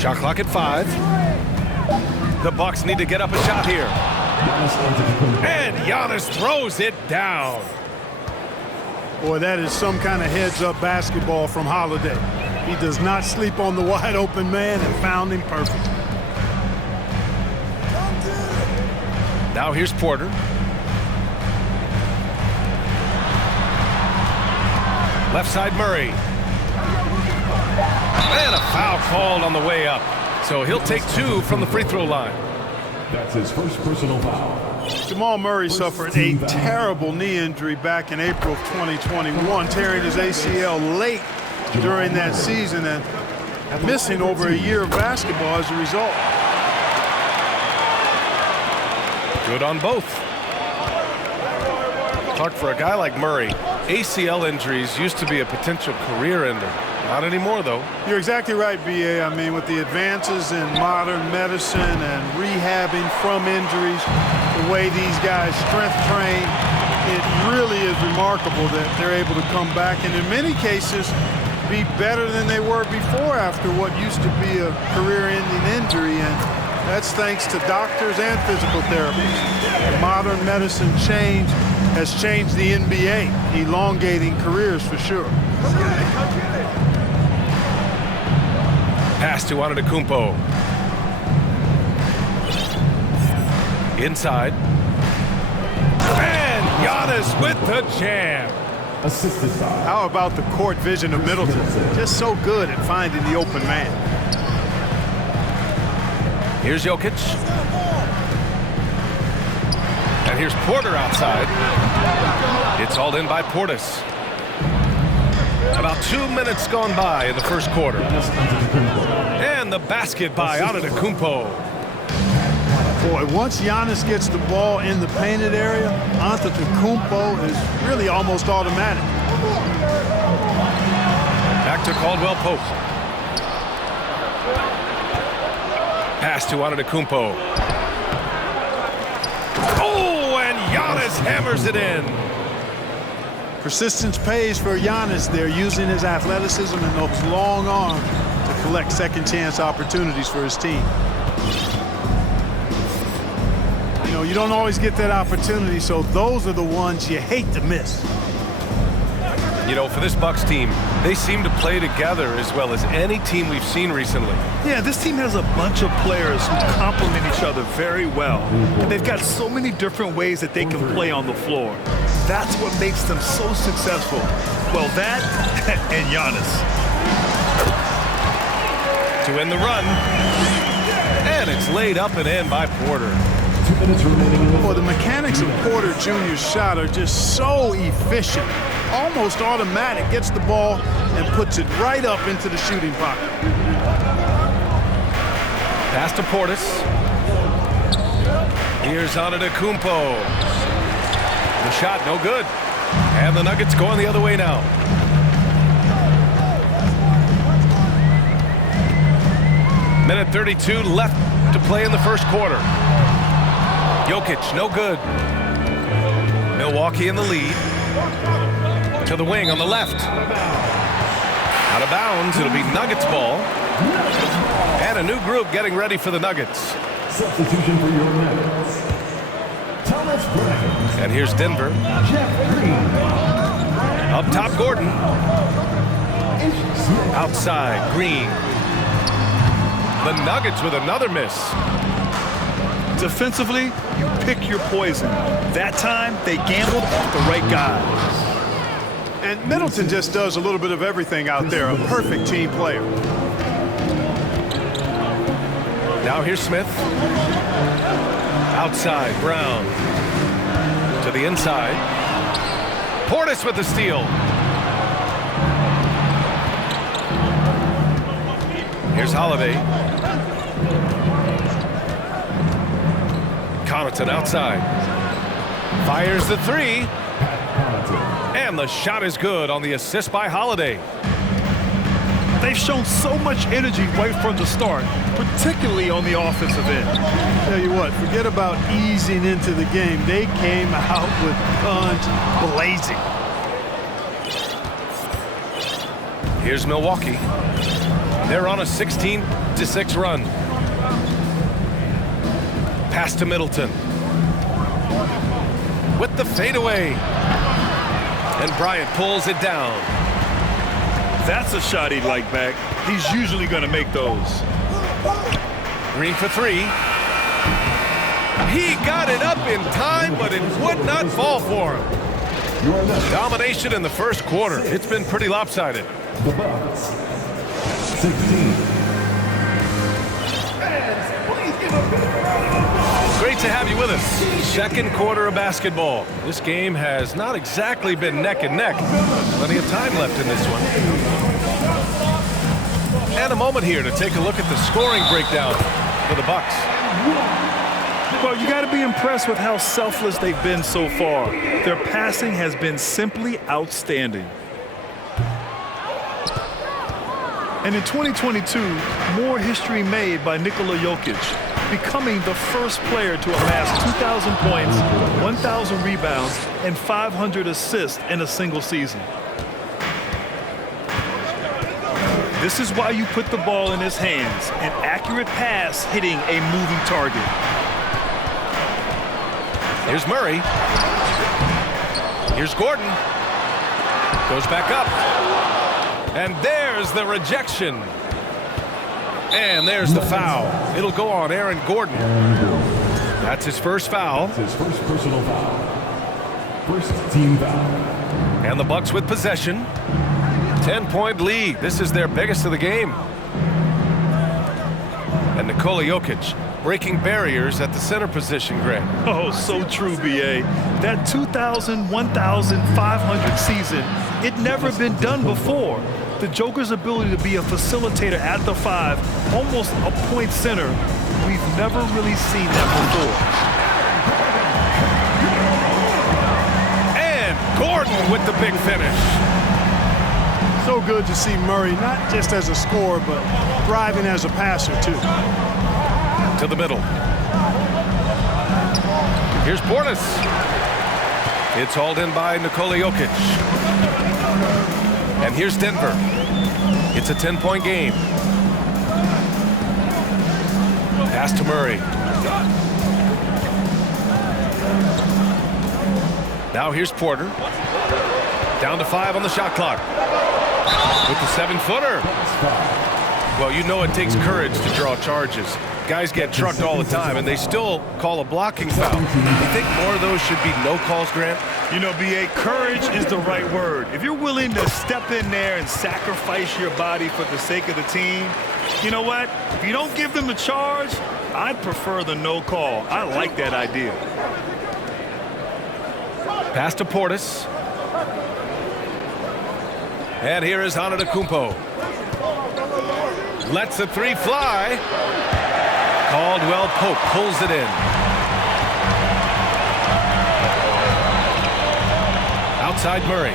Shot clock at 5. The Bucks need to get up a shot here. And Giannis throws it down. Boy, that is some kind of heads-up basketball from Holiday. He does not sleep on the wide-open man and found him perfect. Now here's Porter. Left side Murray. And a foul called on the way up. So he'll take 2 from the free throw line. That's his first personal foul. Jamal Murray suffered a terrible knee injury back in April of 2021, tearing his ACL late during that season and missing over a year of basketball as a result. Good on both. Clark, for a guy like Murray, ACL injuries used to be a potential career ender. Not anymore, though. You're exactly right, B.A. I mean, with the advances in modern medicine and rehabbing from injuries, the way these guys strength train, it really is remarkable that they're able to come back and in many cases be better than they were before after what used to be a career-ending injury. And that's thanks to doctors and physical therapists. Modern medicine has changed the NBA, elongating careers for sure. Pass to Antetokounmpo. Inside. And Giannis with the jam. Assisted by. How about the court vision of Middleton? Just so good at finding the open man. Here's Jokic. And here's Porter outside. It's hauled in by Portis. About 2 minutes gone by in the first quarter. And the basket by Antetokounmpo. Boy, once Giannis gets the ball in the painted area, Antetokounmpo is really almost automatic. Back to Caldwell Pope. Pass to Antetokounmpo. Oh, and Giannis hammers it in. Persistence pays for Giannis. They're using his athleticism and those long arms to collect second-chance opportunities for his team. You know, you don't always get that opportunity, so those are the ones you hate to miss. You know, for this Bucks team, they seem to play together as well as any team we've seen recently. Yeah, this team has a bunch of players who complement each other very well. And they've got so many different ways that they can play on the floor. That's what makes them so successful. Well, that and Giannis. To end the run. And it's laid up and in by Porter. 2 minutes remaining. Well, the mechanics of Porter Jr.'s shot are just so efficient. Almost automatic, gets the ball and puts it right up into the shooting pocket. Pass to Portis. Here's Antetokounmpo. The shot, no good. And the Nuggets going the other way now. Minute 32 left to play in the first quarter. Jokic, no good. Milwaukee in the lead. To the wing on the left. Out of bounds, it'll be Nuggets ball. And a new group getting ready for the Nuggets. Substitution for your Nuggets. Thomas Bryant. And here's Denver. Jeff Green. Up top, Gordon. Outside, Green. The Nuggets with another miss. Defensively, you pick your poison. That time, they gambled off the right guy. And Middleton just does a little bit of everything out there, a perfect team player. Now here's Smith. Outside, Brown. To the inside. Portis with the steal. Here's Holiday. Connaughton outside. Fires the three. And the shot is good on the assist by Holiday. They've shown so much energy right from the start, particularly on the offensive end. Tell you what, forget about easing into the game. They came out with guns blazing. Here's Milwaukee. They're on a 16-6 run. Pass to Middleton. With the fadeaway. And Bryant pulls it down. That's a shot he'd like back. He's usually going to make those. Green for three. He got it up in time, but it would not fall for him. Domination in the first quarter. It's been pretty lopsided. The Bucks, 16. Great to have you with us. Second quarter of basketball. This game has not exactly been neck and neck. Plenty of time left in this one. And a moment here to take a look at the scoring breakdown for the Bucks. Well, you got to be impressed with how selfless they've been so far. Their passing has been simply outstanding. And in 2022, more history made by Nikola Jokic, becoming the first player to amass 2,000 points, 1,000 rebounds, and 500 assists in a single season. This is why you put the ball in his hands, an accurate pass hitting a moving target. Here's Murray. Here's Gordon. Goes back up. And there's the rejection. And there's the foul. It'll go on Aaron Gordon. That's his first foul. His first personal foul. First team foul. And the Bucks with possession. 10-point lead. This is their biggest of the game. And Nikola Jokic breaking barriers at the center position, Greg. Oh, so true, B.A. That 2,000, 1,500 season, it never been done before. The Joker's ability to be a facilitator at the 5, almost a point center, we've never really seen that before. And Gordon with the big finish. So good to see Murray, not just as a scorer, but thriving as a passer, too. To the middle. Here's Portis. It's hauled in by Nikola Jokic. And here's Denver. It's a 10-point game. Pass to Murray. Now here's Porter. Down to 5 on the shot clock. With the 7-footer. Well, you know it takes courage to draw charges. Guys get trucked all the time, and they still call a blocking foul. You think more of those should be no calls, Grant? You know, B.A., courage is the right word. If you're willing to step in there and sacrifice your body for the sake of the team, you know what? If you don't give them the charge, I'd prefer the no call. I like that idea. Pass to Portis. And here is Antetokounmpo. Lets the three fly. Caldwell Pope pulls it in. Outside Murray.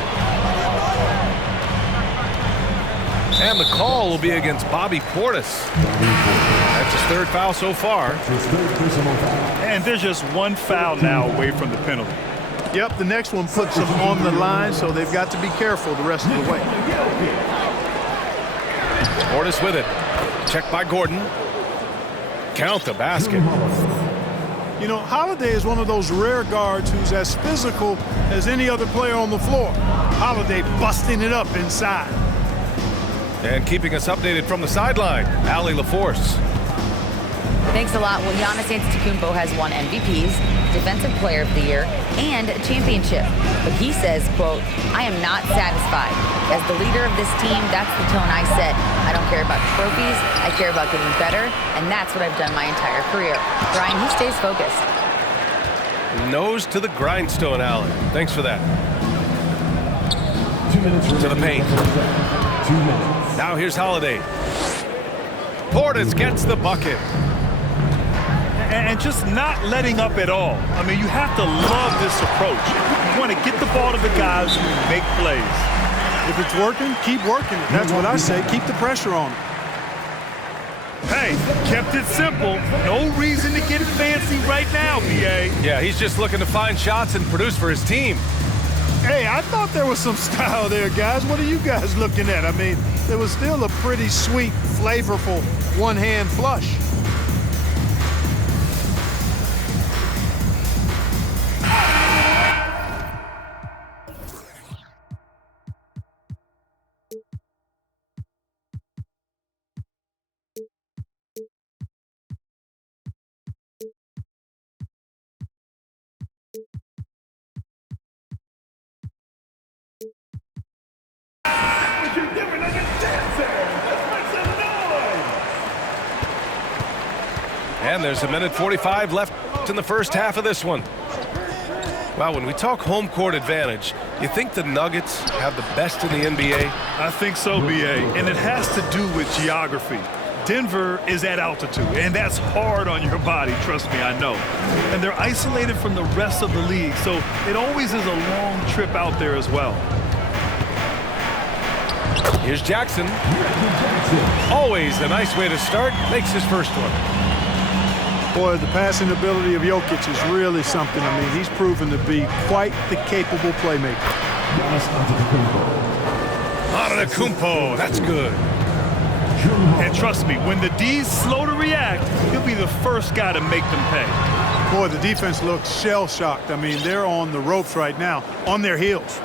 And the call will be against Bobby Portis. That's his third foul so far. And there's just one foul now away from the penalty. Yep, the next one puts them on the line, so they've got to be careful the rest of the way. Portis with it. Checked by Gordon. Count the basket. You know, Holiday is one of those rare guards who's as physical as any other player on the floor. Holiday busting it up inside. And keeping us updated from the sideline, Allie LaForce. Thanks a lot. Well, Giannis Antetokounmpo has won MVPs, Defensive Player of the Year, and a championship. But he says, quote, "I am not satisfied. As the leader of this team, that's the tone I set. I don't care about trophies. I care about getting better, and that's what I've done my entire career." Brian, he stays focused. Nose to the grindstone, Allen. Thanks for that. 2 minutes To the paint. 2 minutes. Now here's Holiday. Portis gets the bucket. And just not letting up at all. I mean, you have to love this approach. You want to get the ball to the guys who make plays. If it's working, keep working it. That's what I say. Keep the pressure on it. Hey, kept it simple. No reason to get fancy right now, B.A. Yeah, he's just looking to find shots and produce for his team. Hey, I thought there was some style there, guys. What are you guys looking at? I mean, it was still a pretty sweet, flavorful one-hand flush. And there's a minute 45 left in the first half of this one. Well, when we talk home court advantage, you think the Nuggets have the best in the NBA? I think so, B.A., and it has to do with geography. Denver is at altitude, and that's hard on your body, trust me, I know. And they're isolated from the rest of the league, so it always is a long trip out there as well. Here's Jackson. Always a nice way to start. Makes his first one. Boy, the passing ability of Jokic is really something. I mean, he's proven to be quite the capable playmaker. Antetokounmpo, that's good. And trust me, when the D's slow to react, he'll be the first guy to make them pay. Boy, the defense looks shell-shocked. I mean, they're on the ropes right now, on their heels.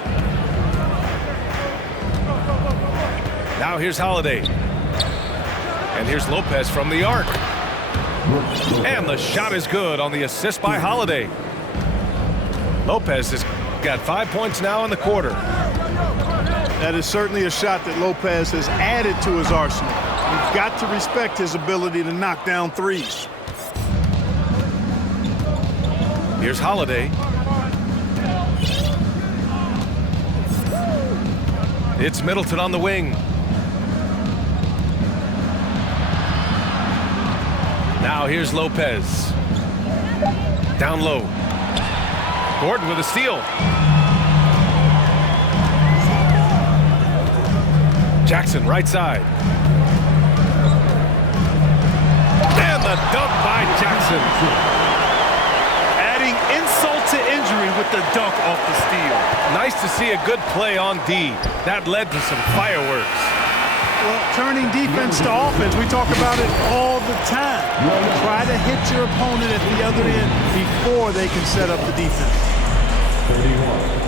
Now here's Holiday. And here's Lopez from the arc. And the shot is good on the assist by Holiday. Lopez has got 5 points now in the quarter. That is certainly a shot that Lopez has added to his arsenal. You've got to respect his ability to knock down threes. Here's Holiday. It's Middleton on the wing. Now here's Lopez. Down low. Gordon with a steal. Jackson right side. And the dunk by Jackson. Adding insult to injury with the dunk off the steal. Nice to see a good play on D. That led to some fireworks. Well, turning defense to offense, we talk about it all the time. Try to hit your opponent at the other end before they can set up the defense. 31.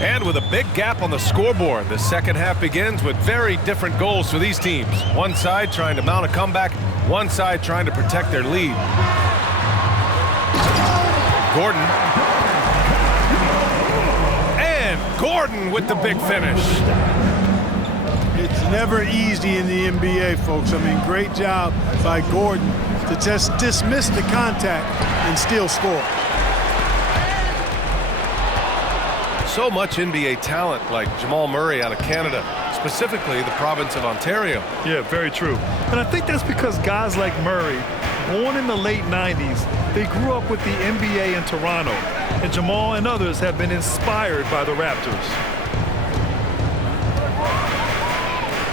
And with a big gap on the scoreboard, the second half begins with very different goals for these teams. One side trying to mount a comeback, one side trying to protect their lead. Gordon. Gordon with the big finish. It's never easy in the NBA, folks. I mean, great job by Gordon to just dismiss the contact and still score. So much NBA talent like Jamal Murray out of Canada, specifically the province of Ontario. Yeah, very true. And I think that's because guys like Murray, born in the late 90s, they grew up with the NBA in Toronto. And Jamal and others have been inspired by the Raptors.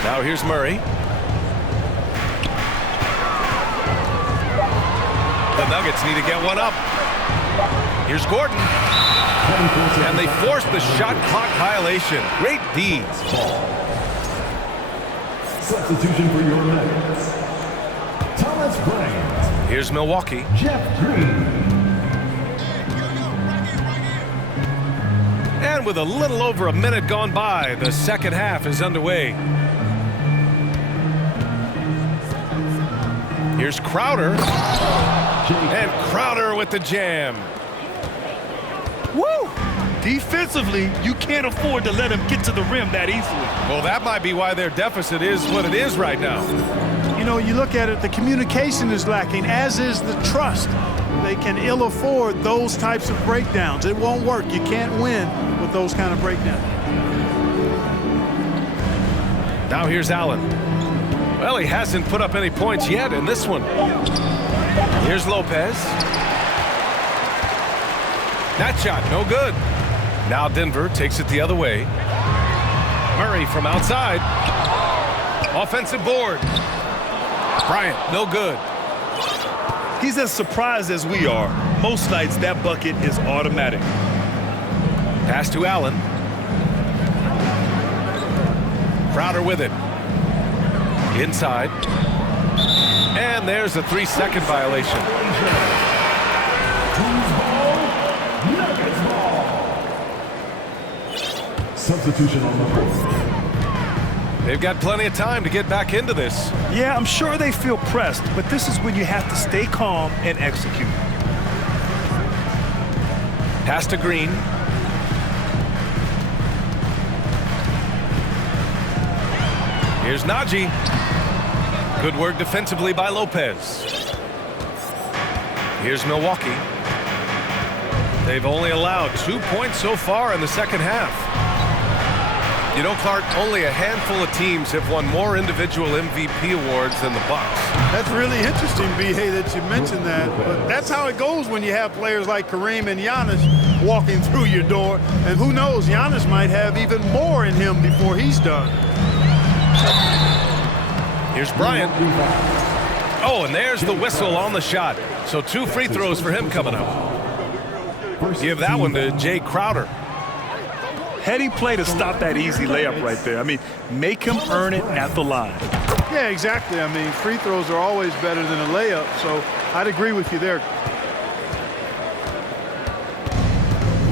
Now here's Murray. The Nuggets need to get one up. Here's Gordon. And they force the shot clock violation. Great D. Substitution for your Nuggets. Thomas Bryant. Here's Milwaukee. Jeff Green. And with a little over a minute gone by, the second half is underway. Here's Crowder. And Crowder with the jam. Woo! Defensively, you can't afford to let him get to the rim that easily. Well, that might be why their deficit is what it is right now. You know, you look at it, the communication is lacking, as is the trust. They can ill afford those types of breakdowns. It won't work. You can't win with those kind of breakdowns. Now here's Allen. Well, he hasn't put up any points yet in this one. Here's Lopez. That shot, no good. Now Denver takes it the other way. Murray from outside. Offensive board. Bryant, no good. He's as surprised as we are. Most nights, that bucket is automatic. Pass to Allen. Crowder with it. Inside. And there's a 3-second violation. Substitution on the court. They've got plenty of time to get back into this. Yeah, I'm sure they feel pressed, but this is when you have to stay calm and execute. Pass to Green. Here's Najee. Good work defensively by Lopez. Here's Milwaukee. They've only allowed 2 points so far in the second half. You know, Clark, only a handful of teams have won more individual MVP awards than the Bucks. That's really interesting, B.A., that you mentioned that. But that's how it goes when you have players like Kareem and Giannis walking through your door. And who knows, Giannis might have even more in him before he's done. Here's Bryant. Oh, and there's the whistle on the shot. So 2 free throws for him coming up. Give that one to Jay Crowder. Heady play to stop that easy layup right there. I mean, make him earn it at the line. Yeah, exactly. I mean, free throws are always better than a layup, so I'd agree with you there.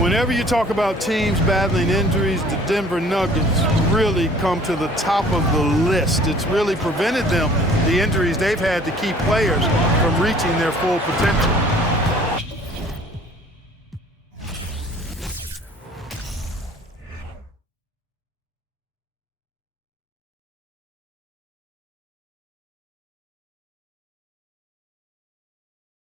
Whenever you talk about teams battling injuries, the Denver Nuggets really come to the top of the list. It's really prevented them, the injuries they've had, to keep players from reaching their full potential.